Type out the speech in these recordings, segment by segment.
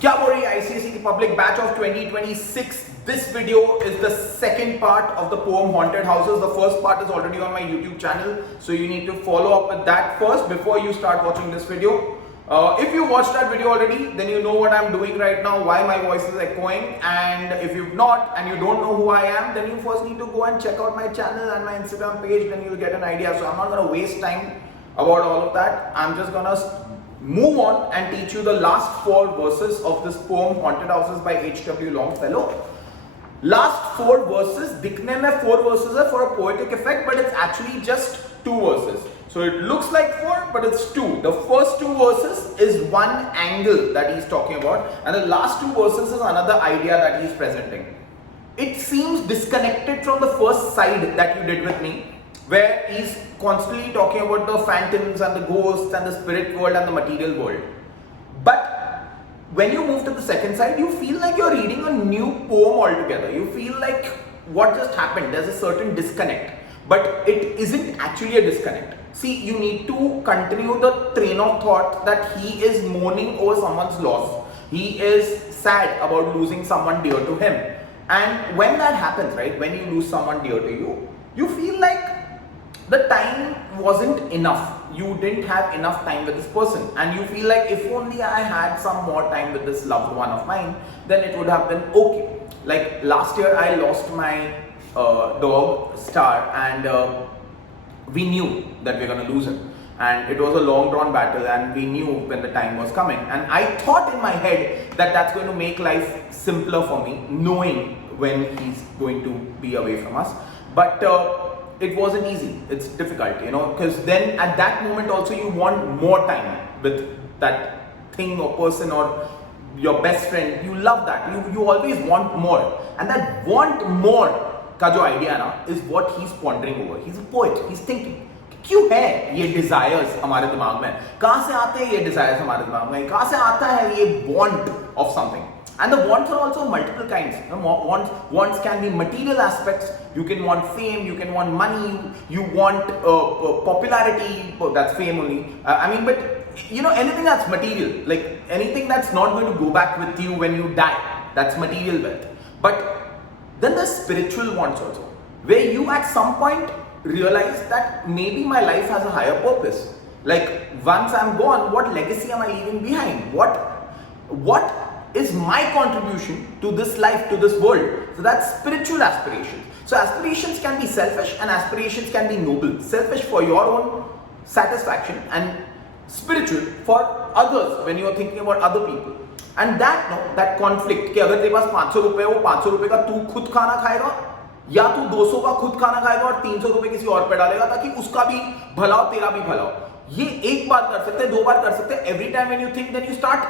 क्या बोल रही है ICSE की public batch of 2026? This video is the second part of the poem Haunted Houses. The first part is already on my YouTube channel, so you need to follow up with that first before you start watching this video. If you watched that video already, then you know what I'm doing right now, why my voice is echoing, and if you've not and you don't know who I am, then you first need to go and check out my channel and my Instagram page, then you'll get an idea. So I'm not going to waste time about all of that. I'm just going to move on and teach you the last 4 verses of this poem Haunted Houses by H.W. Longfellow. Last 4 verses, दिखने में 4 verses है for a poetic effect, but it's actually just 2 verses. So it looks like 4, but it's 2. The first 2 verses is one angle that he's talking about, and the last 2 verses is another idea that he's presenting. It seems disconnected from the first side that you did with me, where he's constantly talking about the phantoms and the ghosts and the spirit world and the material world. But when you move to the second side, you feel like you're reading a new poem altogether. You feel like what just happened, there's a certain disconnect. But it isn't actually a disconnect. See, you need to continue the train of thought that he is mourning over someone's loss. He is sad about losing someone dear to him. And when that happens, right, when you lose someone dear to you, you feel like the time wasn't enough. You didn't have enough time with this person, and you feel like if only I had some more time with this loved one of mine, then it would have been okay. Like last year, I lost my dog Star, and we knew that we were going to lose him. And it was a long drawn battle, and we knew when the time was coming. And I thought in my head that that's going to make life simpler for me, knowing when he's going to be away from us. But it wasn't easy. It's difficult, you know, because then at that moment also you want more time with that thing or person or your best friend. You love that. You always want more. And that want more का जो idea ना is what he's pondering over. He's a poet. He's thinking, क्यों है ये desires हमारे दिमाग में? कहाँ से आते हैं ये desires हमारे दिमाग में? कहाँ से आता है ये want of something? And the wants are also multiple kinds. You know, wants can be material aspects. You can want fame, you can want money, you want popularity, that's fame only. But you know, anything that's material, like anything that's not going to go back with you when you die, that's material wealth. But then there's spiritual wants also, where you at some point realize that maybe my life has a higher purpose. Like once I'm gone, what legacy am I leaving behind? What is my contribution to this life, to this world? So that's spiritual aspirations. So aspirations can be selfish and aspirations can be noble. Selfish for your own satisfaction and spiritual for others when you are thinking about other people. And that conflict कि अगर तेरे पास 500 रुपए वो 500 रुपए का तू खुद खाना खाएगा या तू 200 का खुद खाना खाएगा और 300 रुपए किसी और पे डालेगा ताकि उसका भी भला हो तेरा भी भला हो। ये एक बार कर सकते हैं, 2 बार कर सकते हैं. Every time when you think, then you start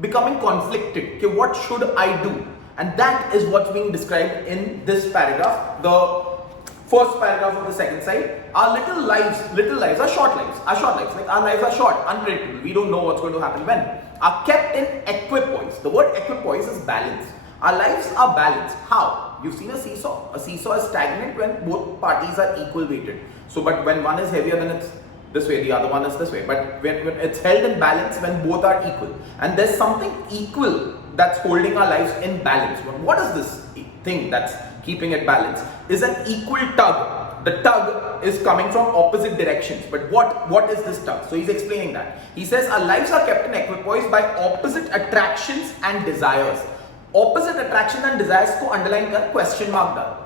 becoming conflicted. Okay, what should I do? And that is what's being described in this paragraph, the first paragraph of the second side. Our little lives are short lives. Like our lives are short, unpredictable. We don't know what's going to happen when. Are kept in equipoise. The word equipoise is balance. Our lives are balanced. How? You've seen a seesaw. A seesaw is stagnant when both parties are equal weighted. So, but when one is heavier, then it's this way, the other one is this way. But when it's held in balance when both are equal. And there's something equal that's holding our lives in balance. What is this thing that's keeping it balanced? Is an equal tug. The tug is coming from opposite directions. But what is this tug? So he's explaining that. He says our lives are kept in equipoise by opposite attractions and desires. Opposite attractions and desires को underline कर question mark डाल.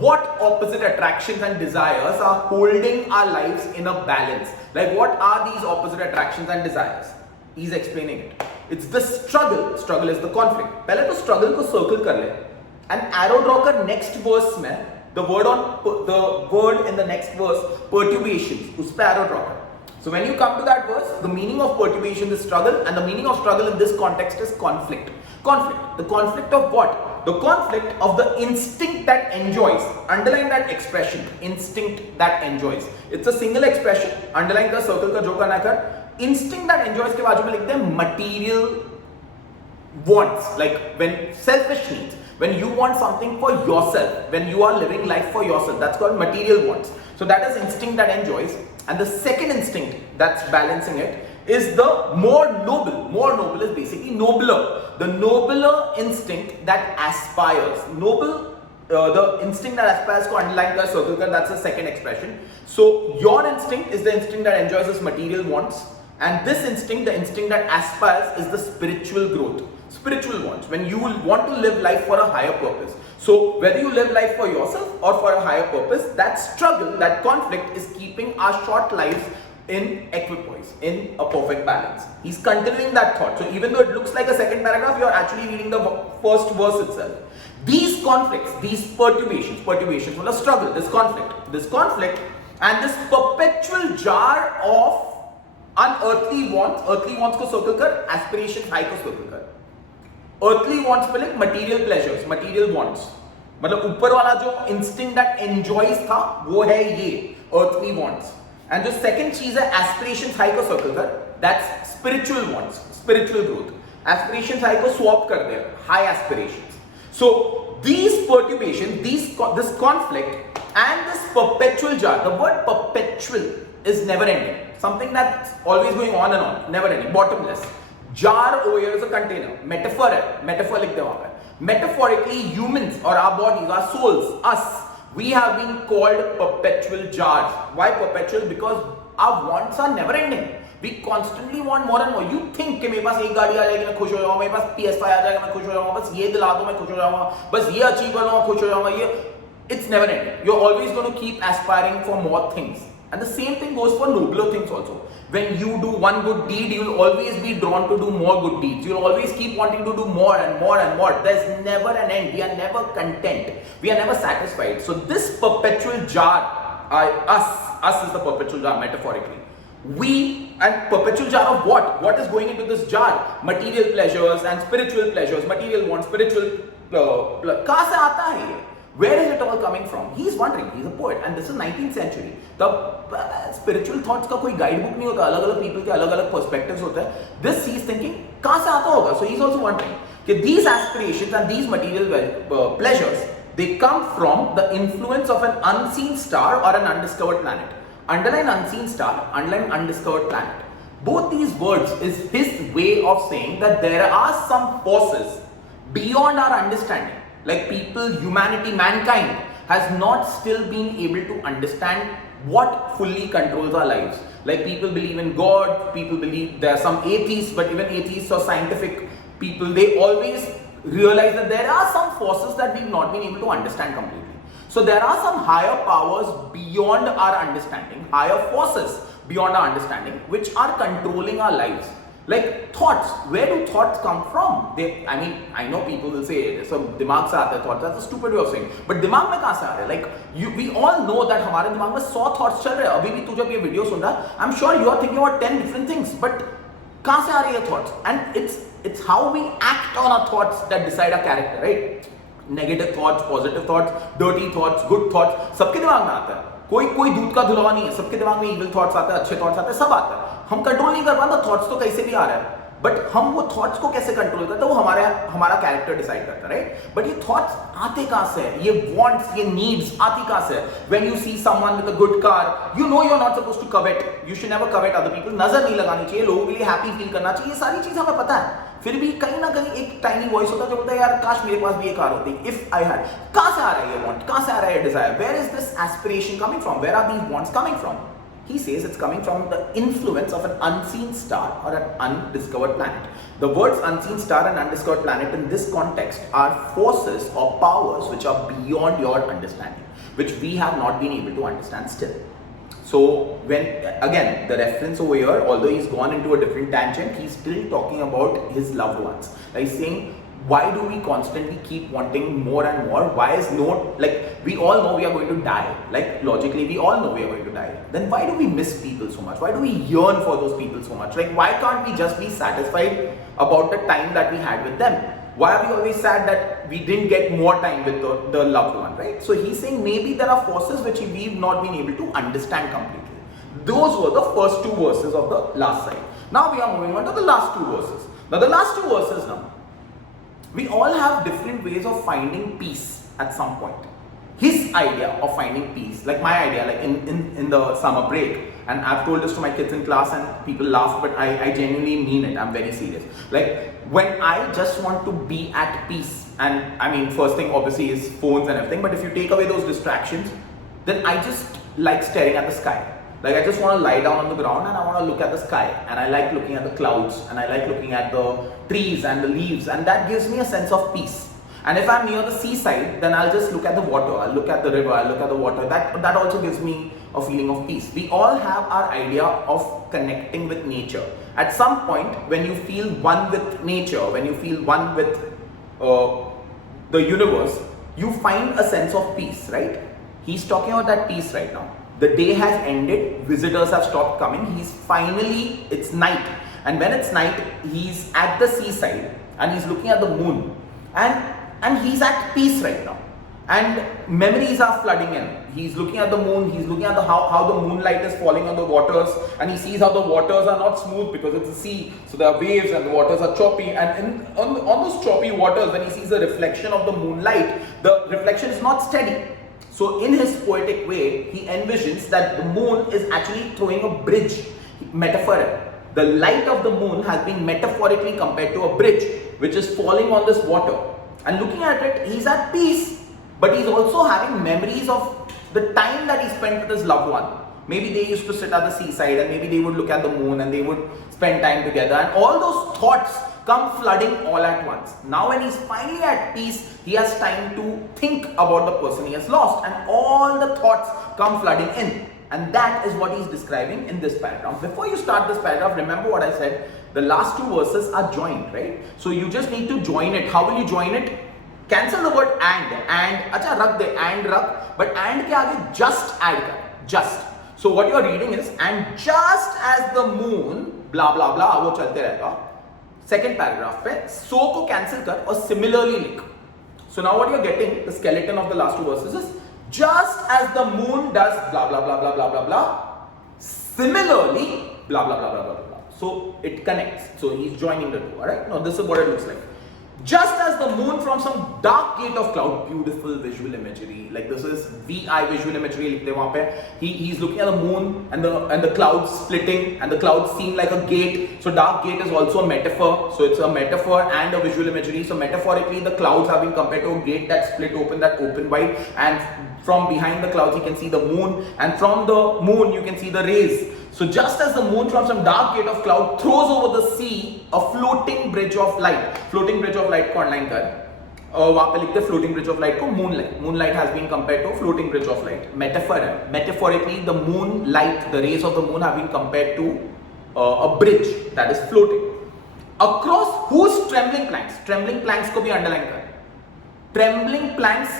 What opposite attractions and desires are holding our lives in a balance? Like what are these opposite attractions and desires? He's explaining it. It's the struggle. Struggle is the conflict. पहले तो struggle को circle कर ले. An arrow draw कर next verse में the word in the next verse perturbations. उस पे arrow draw कर. So when you come to that verse, the meaning of perturbation is struggle, and the meaning of struggle in this context is conflict. The conflict of what? The conflict of the instinct that enjoys. Underline that expression, instinct that enjoys. It's a single expression. Underline the circle का जो करना कर. Instinct that enjoys के बाजू में लिखते हैं material wants, like when selfish needs. When you want something for yourself, when you are living life for yourself, that's called material wants. So that is instinct that enjoys. And the second instinct that's balancing it is the more noble. More noble is basically nobler. The nobler instinct that aspires. Noble, the instinct that aspires को underline कर, circle कर, that's the second expression. So your instinct is the instinct that enjoys its material wants, and this instinct, the instinct that aspires, is the spiritual growth. Spiritual wants, when you want to live life for a higher purpose. So whether you live life for yourself or for a higher purpose, that struggle, that conflict is keeping our short lives in equipoise, in a perfect balance. He's continuing that thought. So even though it looks like a second paragraph, you're actually reading the first verse itself. These conflicts, these perturbations for the struggle, this conflict and this perpetual jar of unearthly wants, earthly wants को circle कर, aspirations high को circle कर. Earthly wants पे like material pleasures, material wants. मतलब ऊपर वाला जो instinct that enjoys था, वो है ये earthly wants. And जो second चीज है aspirations high को circle कर, that's spiritual wants, spiritual growth. Aspirations high को swap कर दे, high aspirations. So these perturbations, this conflict and this perpetual jar. The word perpetual is never ending. Something that's always going on and on, never ending, bottomless. Jar over here is a container. Metaphor है, metaphor लिख दे वहाँ पे. Metaphorically, humans or our bodies, our souls, us, we have been called perpetual jars. Why perpetual? Because our wants are never ending. We constantly want more and more. You think कि मेरे पास एक गाड़ी आ जाएगी मैं खुश हो जाऊँगा, मेरे पास PS5 आ जाएगा मैं खुश हो जाऊँगा, बस ये दिला दो मैं खुश हो जाऊँगा, बस ये अचीव कर लूँगा खुश हो जाऊँगा, ये. It's never ending. You're always going to keep aspiring for more things. And the same thing goes for nobler things also. When you do one good deed, you will always be drawn to do more good deeds. You will always keep wanting to do more and more and more. There's never an end. We are never content. We are never satisfied. So this perpetual jar, us is the perpetual jar metaphorically. We, and perpetual jar of what? What is going into this jar? Material pleasures and spiritual pleasures, material wants, spiritual. कहाँ से आता है ये? Where is it all coming from? He is wondering. He is a poet, and this is 19th century. The spiritual thoughts का कोई guide book नहीं होता. अलग-अलग people के अलग-अलग perspectives होते हैं. This he is thinking, कहाँ से आता होगा? So he is also wondering that these aspirations and these material pleasures, they come from the influence of an unseen star or an undiscovered planet. Underline unseen star, underline undiscovered planet. Both these words is his way of saying that there are some forces beyond our understanding. Like people, humanity, mankind has not still been able to understand what fully controls our lives. Like people believe in God, people believe there are some atheists, but even atheists or scientific people, they always realize that there are some forces that we've not been able to understand completely. So there are some higher powers beyond our understanding, higher forces beyond our understanding, which are controlling our lives. Like thoughts, where do thoughts come from? I know people will say, so दिमाग से आते हैं thoughts. That's a stupid way of saying. But दिमाग में कहाँ से आ रहे हैं? Like we all know that हमारे दिमाग में 100 thoughts चल रहे हैं. अभी भी तू जब ये वीडियो सुन रहा है, I'm sure you are thinking about 10 different things. But कहाँ से आ रही है thoughts? And it's how we act on our thoughts that decide our character, right? Negative thoughts, positive thoughts, dirty thoughts, good thoughts, सबके दिमाग में आता है. कोई दूध का धुलवा नहीं है. सबके दिमाग में evil thoughts आते हैं, अच्छे thoughts आते हैं, सब आता है. हम कंट्रोल नहीं कर पाते, थॉट्स तो कैसे भी आ रहा है, बट हम वो थॉट्स को कैसे कंट्रोल करते हैं वो हमारा कैरेक्टर डिसाइड करता है, राइट? बट ये थॉट्स आते कहां से है? ये वांट्स, ये नीड्स आती कहां से है? When you see someone with a good car, you know you are not supposed to covet, you should never covet other people. नजर नहीं लगानी चाहिए, लोगों के लिए हैप्पी फील करना चाहिए, ये सारी चीज हमें पता है. फिर भी कहीं ना कहीं एक टाइनी वॉइस होता है जो बोलता है यार काश मेरे पास भी ये कार होती, इफ आई हैड. कहां से आ रहा है ये वांट, कहां से आ रहा है ये desire? Where is this aspiration coming from? Where are these wants coming from? He says it's coming from the influence of an unseen star or an undiscovered planet. The words unseen star and undiscovered planet in this context are forces or powers which are beyond your understanding, which we have not been able to understand still. So when, again, the reference over here, although he's gone into a different tangent, he's still talking about his loved ones. Like he's saying, why do we constantly keep wanting more and more? Why is like we all know we are going to die. Like logically we all know we are going to die. Then why do we miss people so much? Why do we yearn for those people so much? Like why can't we just be satisfied about the time that we had with them? Why are we always sad that we didn't get more time with the loved one, right? So he's saying maybe there are forces which we've not been able to understand completely. Those were the first two verses of the last side. Now we are moving on to the last two verses. Now the last two verses now, we all have different ways of finding peace at some point. His his idea of finding peace, like my idea, like in the summer break, and I've told this to my kids in class and people laugh, but I genuinely mean it. I'm very serious. Like when I just want to be at peace, and I mean, first thing obviously is phones and everything, but if you take away those distractions, then I just like staring at the sky. Like I just want to lie down on the ground and I want to look at the sky, and I like looking at the clouds, and I like looking at the trees and the leaves, and that gives me a sense of peace. And if I'm near the seaside, then I'll just look at the water, I'll look at the river, I'll look at the water. That also gives me a feeling of peace. We all have our idea of connecting with nature. At some point, when you feel one with nature, when you feel one with the universe, you find a sense of peace, right? He's talking about that peace right now. The day has ended, visitors have stopped coming, it's night. And when it's night, he's at the seaside and he's looking at the moon. And he's at peace right now. And memories are flooding in. He's looking at the moon, he's looking at how the moonlight is falling on the waters, and he sees how the waters are not smooth because it's a sea. So there are waves and the waters are choppy. And on those choppy waters, when he sees the reflection of the moonlight, the reflection is not steady. So in his poetic way, he envisions that the moon is actually throwing a bridge, metaphor. The light of the moon has been metaphorically compared to a bridge, which is falling on this water. And looking at it, he's at peace, but he's also having memories of the time that he spent with his loved one. Maybe they used to sit at the seaside and maybe they would look at the moon and they would spend time together, and all those thoughts come flooding all at once. Now when he's finally at peace, he has time to think about the person he has lost, and all the thoughts come flooding in. And that is what he's describing in this paragraph. Before you start this paragraph, remember what I said. The last two verses are joined, right? So you just need to join it. How will you join it? Cancel the word and. Acha, rak de, and rak. But and ke aage just add kar. Just. So what you are reading is, and just as the moon, blah blah blah, wo chalte rahega. Second paragraph pe, so ko cancel kar aur similarly likh. So now what you are getting, the skeleton of the last two verses is, just as the moon does blah blah blah blah blah blah blah, similarly blah blah blah blah blah blah. So it connects. So he's joining the two. Alright? Now this is what it looks like. Just as the moon from some dark gate of cloud, beautiful visual imagery. Like this is VI visual imagery. He's looking at the moon and the clouds splitting, and the clouds seem like a gate. So dark gate is also a metaphor. So it's a metaphor and a visual imagery. So metaphorically, the clouds have been compared to a gate that split open, that open wide, and from behind the clouds you can see the moon, and from the moon you can see the rays. So just as the moon from some dark gate of cloud throws over the sea a floating bridge of light. Floating bridge of light को underline कर. वहाँ पे लिखते floating bridge of light को moonlight. Moonlight has been compared to floating bridge of light. Metaphor है. Metaphorically, the moonlight, the rays of the moon have been compared to a bridge that is floating. Across whose trembling planks? Trembling planks को भी underline कर. Trembling planks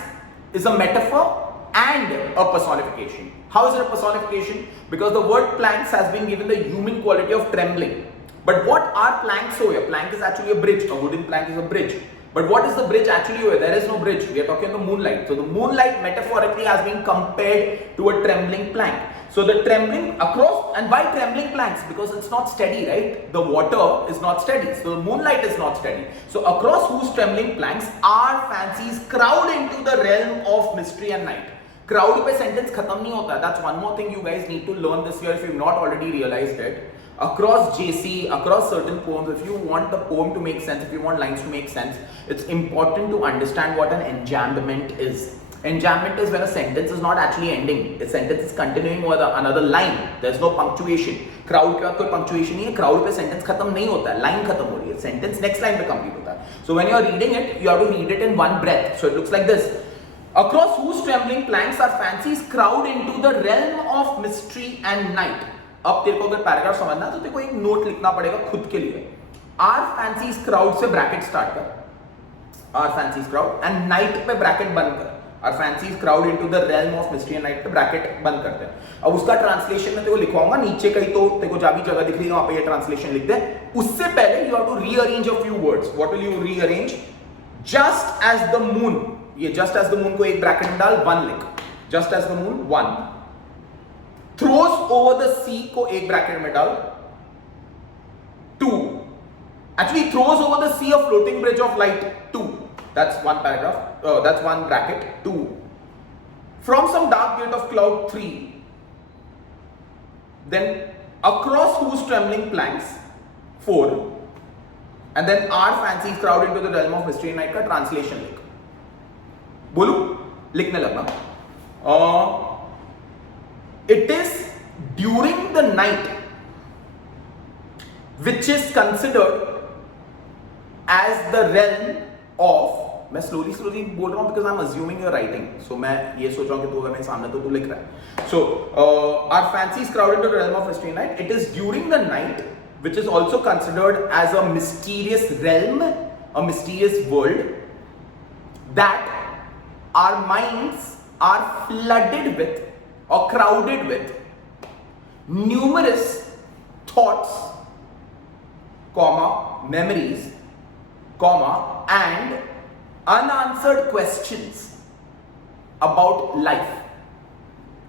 is a metaphor and a personification. How is it a personification? Because the word planks has been given the human quality of trembling. But what are planks over here? Plank is actually a bridge. A wooden plank is a bridge. But what is the bridge actually over here? There is no bridge. We are talking about the moonlight. So the moonlight metaphorically has been compared to a trembling plank. So the trembling across, and why trembling planks? Because it's not steady, right? The water is not steady. So the moonlight is not steady. So across whose trembling planks our fancies crowd into the realm of mystery and night. Crowd पे sentence खत्म नहीं होता. That's one more thing you guys need to learn this year if you've not already realized it. Across JC, across certain poems, if you want the poem to make sense, if you want lines to make sense, it's important to understand what an enjambment is. Enjambment is when a sentence is not actually ending. The sentence is continuing with another line. There's no punctuation. Crowd के बाद कोई punctuation नहीं है. Crowd पे sentence खत्म नहीं होता है. Line खत्म हो रही है. Sentence next line पे complete होता है. So when you are reading it, you have to read it in one breath. So it looks like this. Across whose trembling planks our fancies crowd into the realm of mystery and night. अब तेरे को अगर paragraph समझना है तो तेरे को एक नोट लिखना पड़ेगा खुद के लिए. Our fancies crowd से ब्रैकेट स्टार्ट कर. Our fancies crowd and night पे ब्रैकेट बंद कर. Our fancies crowd into the realm of mystery and night पे ब्रैकेट बंद करते हैं. अब उसका ट्रांसलेशन में तेरे को लिखवाऊंगा नीचे कहीं तो तेरे को जहाँ भी जगह दिख रही है वहाँ पे ये ट्रांसलेशन लिख दे. उससे पहले you have to rearrange a few words. What will you rearrange? Just as the moon. ये just as the moon को एक ब्रैकेट में डाल, one लिख. Just as the moon, one. Throws over the sea को एक ब्रैकेट में डाल, two. Actually throws over the sea a floating bridge of light, two. That's one paragraph. That's one bracket, two. from some dark gate of cloud 3, then across whose trembling planks 4, and then our fancies crowd into the realm of mystery night का translation लिख. बोलू लिखने लगना. It is during the night which is considered as the realm of, मैं slowly बोल रहा हूँ because I'm assuming you're writing, so मैं ये सोच रहा हूँ कि तू अगर मेरे सामने तो तू लिख रहा है. So our fancies crowd into the realm of mystery night. It is during the night which is also considered as a mysterious realm, a mysterious world, that our minds are flooded with or crowded with numerous thoughts, comma, memories, comma, and unanswered questions about life.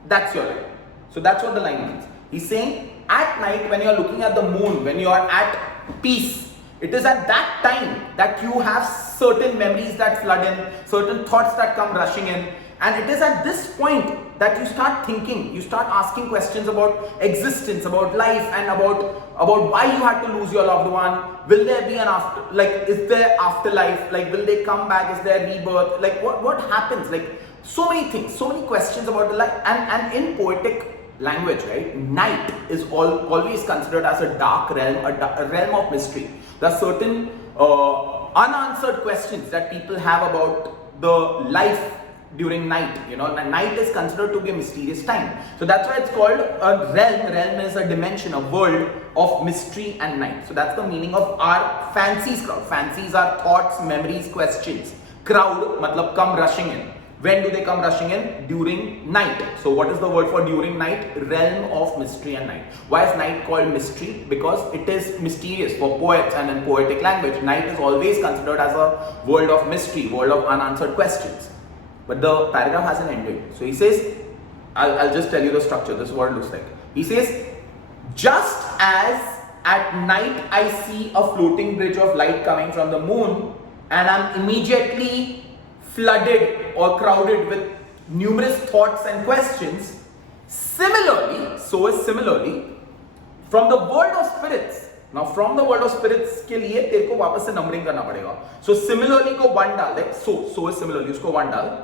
That's your line. So that's what the line means. He's saying at night when you are looking at the moon, when you are at peace, it is at that time that you have certain memories that flood in, certain thoughts that come rushing in, and it is at this point that you start thinking, you start asking questions about existence, about life, and about why you had to lose your loved one. Will there be an after, like, is there afterlife? Like, will they come back? Is there rebirth? Like, what happens? Like, so many things, so many questions about the life. And in poetic language, right, night is always considered as a dark realm, a realm of mystery. There are certain unanswered questions that people have about the life during night. You know, night is considered to be a mysterious time. So that's why it's called a realm. Realm is a dimension, a world of mystery and night. So that's the meaning of our fancies crowd. Fancies are thoughts, memories, questions. Crowd, matlab come rushing in. When do they come rushing in? During night. So what is the word for during night? Realm of mystery and night. Why is night called mystery? Because it is mysterious for poets, and in poetic language, night is always considered as a world of mystery, world of unanswered questions. But the paragraph hasn't ended. So he says, I'll just tell you the structure. This is what it looks like. He says, just as at night I see a floating bridge of light coming from the moon, and I'm immediately flooded or crowded with numerous thoughts and questions, similarly, from the world of spirits. Now from the world of spirits के लिए तेरे को वापस से numbering करना पड़ेगा. So similarly को 1 डाल दे. So is similarly, उसको 1 डाल.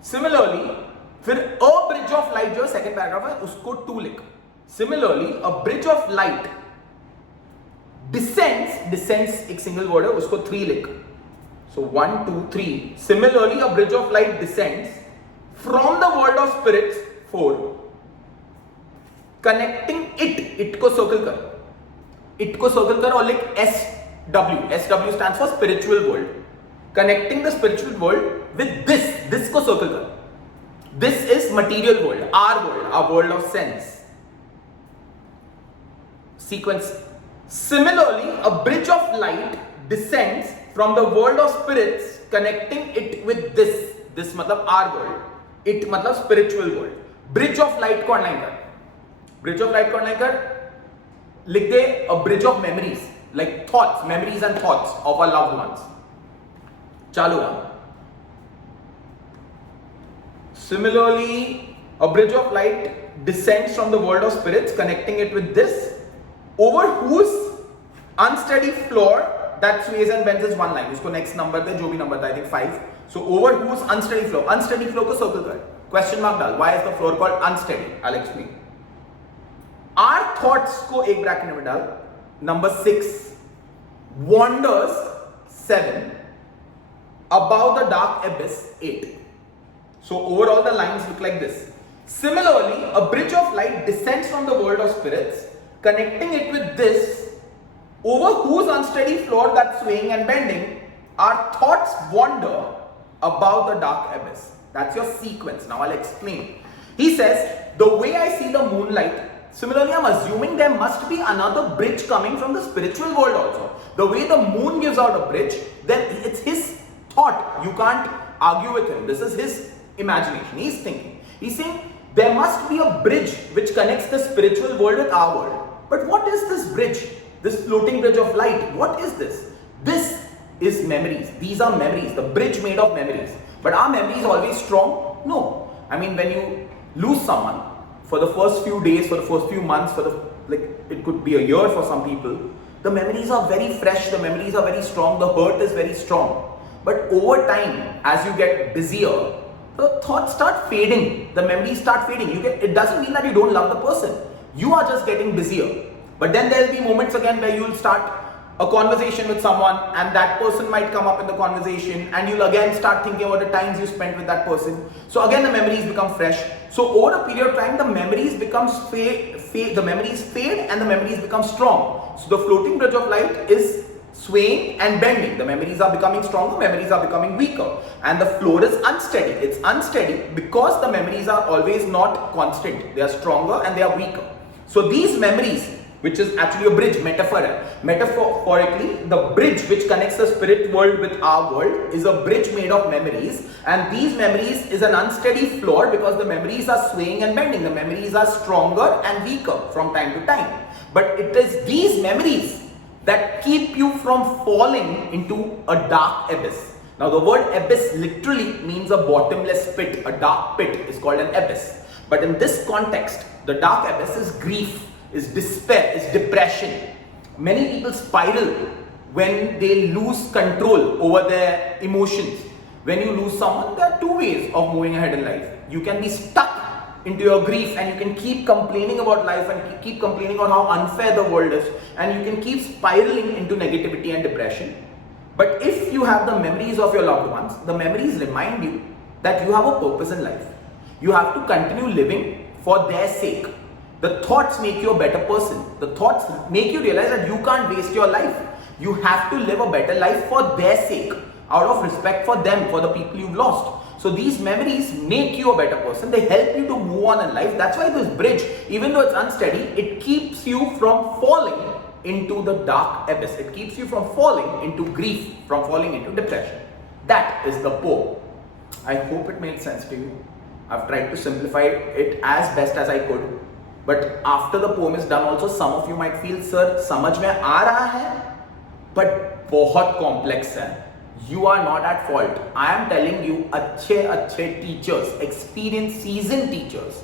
Similarly, फिर a bridge of light जो second paragraph है उसको 2 लिख. Similarly, a bridge of light descends एक single word है उसको 3 लिख. So 1, 2, 3. Similarly, a bridge of light descends from the world of spirits 4. Connecting it को circle कर. It को circle कर और लिख SW. SW stands for spiritual world. Connecting the spiritual world with this को circle कर. This is material world, our world of sense. Sequence. Similarly, a bridge of light descends from the world of spirits, connecting it with this matlab our world, it matlab spiritual world. Bridge of light को underline कर. Bridge of light को underline कर. लिख दे a bridge of memories, like thoughts, memories and thoughts of our loved ones. चालू ना. Similarly, a bridge of light descends from the world of spirits, connecting it with this, over whose unsteady floor that sways and bends is 1 line. उसको next number दे, जो भी number था, I think 5. So over whose unsteady floor को circle कर. Question mark डाल. Why is the floor called unsteady? I'll explain. Our thoughts को एक bracket में डाल. Number 6. Wanders 7. Above the dark abyss 8. So overall the lines look like this. Similarly, a bridge of light descends from the world of spirits, connecting it with this, over whose unsteady floor that's swaying and bending, our thoughts wander above the dark abyss. That's your sequence. Now I'll explain. He says, the way I see the moonlight, similarly I'm assuming there must be another bridge coming from the spiritual world also. The way the moon gives out a bridge, then it's his thought. You can't argue with him. This is his imagination. He's thinking. He's saying there must be a bridge which connects the spiritual world with our world. But what is this bridge? This floating bridge of light. What is this? This is memories. These are memories. The bridge made of memories. But are memories always strong? No. I mean, when you lose someone, for the first few days, for the first few months, it could be a year for some people, the memories are very fresh, the memories are very strong, the hurt is very strong. But over time, as you get busier, the thoughts start fading, the memories start fading. It doesn't mean that you don't love the person. You are just getting busier. But then there will be moments again where you'll start a conversation with someone and that person might come up in the conversation and you'll again start thinking about the times you spent with that person. So again the memories become fresh. So over a period of time the memories fade and the memories become strong. So the floating bridge of light is swaying and bending. The memories are becoming stronger, memories are becoming weaker, and the floor is unsteady. It's unsteady because the memories are always not constant. They are stronger and they are weaker. So these memories, which is actually a bridge, metaphorically, the bridge which connects the spirit world with our world is a bridge made of memories, and these memories is an unsteady floor because the memories are swaying and bending. The memories are stronger and weaker from time to time. But it is these memories that keep you from falling into a dark abyss. Now the word abyss literally means a bottomless pit. A dark pit is called an abyss. But in this context, the dark abyss is grief, is despair, is depression. Many people spiral when they lose control over their emotions. When you lose someone, there are two ways of moving ahead in life. You can be stuck into your grief and you can keep complaining about life and keep complaining on how unfair the world is, and you can keep spiraling into negativity and depression. But if you have the memories of your loved ones, the memories remind you that you have a purpose in life. You have to continue living for their sake. The thoughts make you a better person. The thoughts make you realize that you can't waste your life. You have to live a better life for their sake, out of respect for them, for the people you've lost. So these memories make you a better person. They help you to move on in life. That's why this bridge, even though it's unsteady, it keeps you from falling into the dark abyss. It keeps you from falling into grief, from falling into depression. That is the poem. I hope it made sense to you. I've tried to simplify it as best as I could. But after the poem is done also, some of you might feel, sir, समझ में आ रहा है, but बहुत complex है. You are not at fault. I am telling you, अच्छे teachers, experienced, seasoned teachers,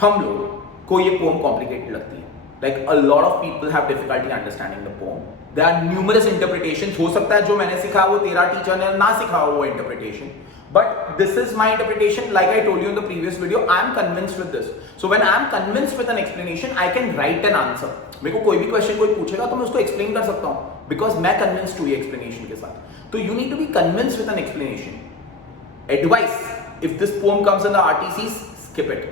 हम लोग को ये poem complicated लगती है. Like a lot of people have difficulty understanding the poem. There are numerous interpretations. हो सकता है जो मैंने सीखा वो तेरा टीचर ने ना सीखा वो interpretation. But this is my interpretation. Like I told you in the previous video, I am convinced with this. So when I am convinced with an explanation, I can write an answer. मेरे को कोई भी question कोई पूछेगा तो मैं उसको explain कर सकता हूँ. Because मैं convinced हूँ ये explanation के साथ. So you need to be convinced with an explanation. Advice: if this poem comes in the RTCs, skip it.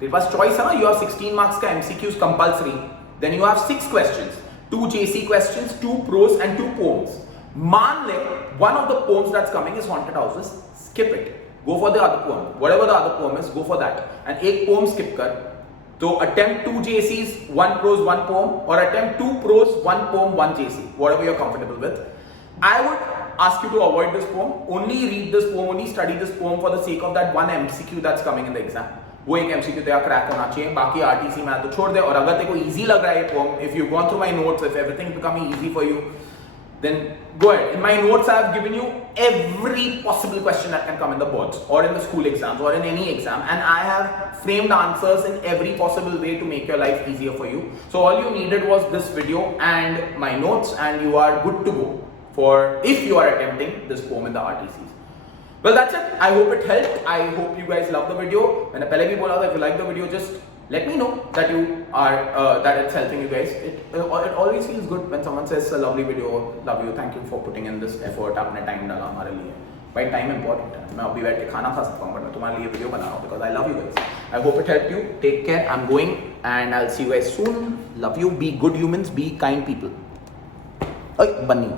तेरे पास choice है ना? You have 16 marks का MCQs compulsory. Then you have 6 questions, 2 JC questions, 2 prose and 2 poems. मान ले one of the poems that's coming is haunted houses. Skip it. Go for the other poem. Whatever the other poem is, go for that. And एक poem skip कर. So attempt 2 JCs, 1 prose, 1 poem, or attempt 2 prose, 1 poem, 1 JC. Whatever you're comfortable with. I would ask you to avoid this poem. Only read this poem. Only study this poem for the sake of that one MCQ that's coming in the exam. वो एक MCQ तेरा crack होना चाहिए. बाकी RTC में तो छोड़ दे. और अगर तेरे को easy लग रहा है ये poem, if you've gone through my notes, if everything is becoming easy for you, then go ahead. In my notes, I have given you every possible question that can come in the boards or in the school exams or in any exam, and I have framed answers in every possible way to make your life easier for you. So all you needed was this video and my notes, and you are good to go for if you are attempting this poem in the RTCs. Well, that's it. I hope it helped. I hope you guys love the video. मैंने पहले भी बोला था, if you like the video, just let me know that you are that it's helping you guys. It always feels good when someone says a lovely video, love you, thank you for putting in this effort. आपने time डाला हमारे लिए. By time important है. मैं अभी बैठ के खाना खा सकता हूँ, but मैं तुम्हारे लिए video बना रहा हूँ because I love you guys. I hope it helped you. Take care. I'm going and I'll see you guys soon. Love you. Be good humans. Be kind people. ओए बन्नी.